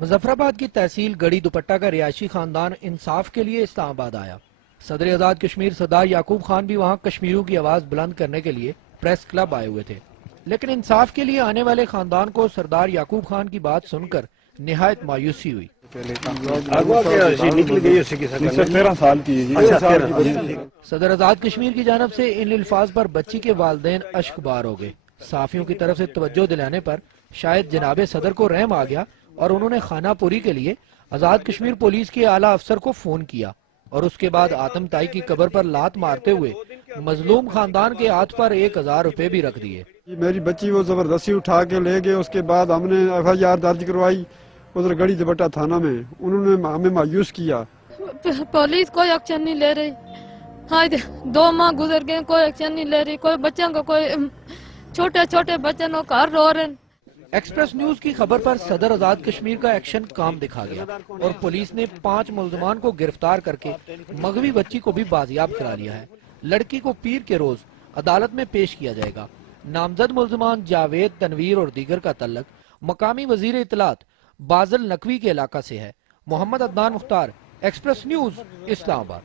مظفرآباد کی تحصیل گڑی دوپٹہ کا رہائشی خاندان انصاف کے لیے اسلام آباد آیا۔ صدر آزاد کشمیر سردار یعقوب خان بھی وہاں کشمیریوں کی آواز بلند کرنے کے لیے پریس کلب آئے ہوئے تھے، لیکن انصاف کے لیے آنے والے خاندان کو سردار یعقوب خان کی بات سن کر نہایت مایوسی ہوئی۔ صدر آزاد کشمیر کی جانب سے ان الفاظ پر بچی کے والدین اشک بار ہو گئے۔ صحافیوں کی طرف سے توجہ دلانے پر شاید جناب صدر کو رحم آ گیا اور انہوں نے خانہ پوری کے لیے آزاد کشمیر پولیس کے اعلیٰ افسر کو فون کیا اور اس کے بعد آتم تائی کی قبر پر لات مارتے ہوئے مظلوم خاندان کے ہاتھ پر 1000 روپے بھی رکھ دیے۔ میری بچی وہ زبردستی اٹھا کے لے گئے، اس کے بعد ہم نے FIR درج کروائی ادھر گڑی دوپٹہ تھانہ میں، انہوں نے ہمیں مایوس کیا۔ پولیس کوئی ایکشن نہیں لے رہی، 2 ماہ گزر گئے، کوئی ایکشن نہیں لے رہی، کوئی بچوں کو، کوئی چھوٹے چھوٹے بچوں کو گھر رو رہے ہیں۔ ایکسپریس نیوز کی خبر پر صدر آزاد کشمیر کا ایکشن کام دکھا گیا اور پولیس نے 5 ملزمان کو گرفتار کر کے مغوی بچی کو بھی بازیاب کرا لیا ہے۔ لڑکی کو پیر کے روز عدالت میں پیش کیا جائے گا۔ نامزد ملزمان جاوید، تنویر اور دیگر کا تعلق مقامی وزیر اطلاعات بازل نقوی کے علاقہ سے ہے۔ محمد عدنان مختار، ایکسپریس نیوز، اسلام آباد۔